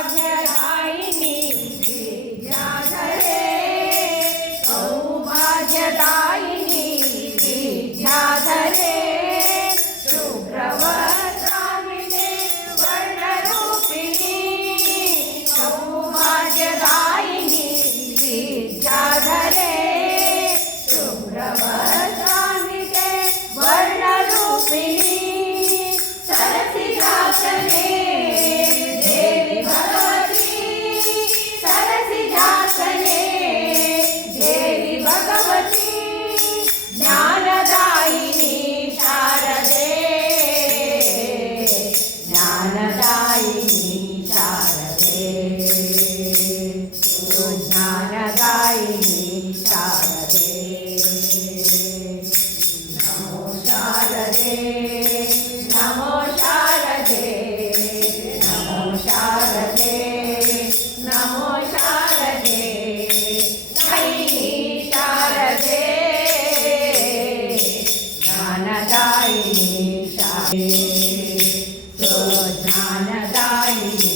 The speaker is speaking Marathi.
सौभाग्यदायिनी विद्याधरे सौभाग्यदायिनी विद्याधरे शुभ्रवस्त्रामिते वर्णरूपिणी सौभाग्यदायिनी विद्याधरे शुभ्रवस्त्रामिते वर्णरूपिणी सरसिजासने देवी भगवती सरसिजासने देवी भगवती ज्ञानदायिनी शारदे ज्ञानदायिनी शारदे ज्ञानदायिनी शारदे नमो शारदे नमो शारदे नमो शारदे नमो शारदे दायिनी शारदे ज्ञानदायिनी शारदे ज्ञानदायिनी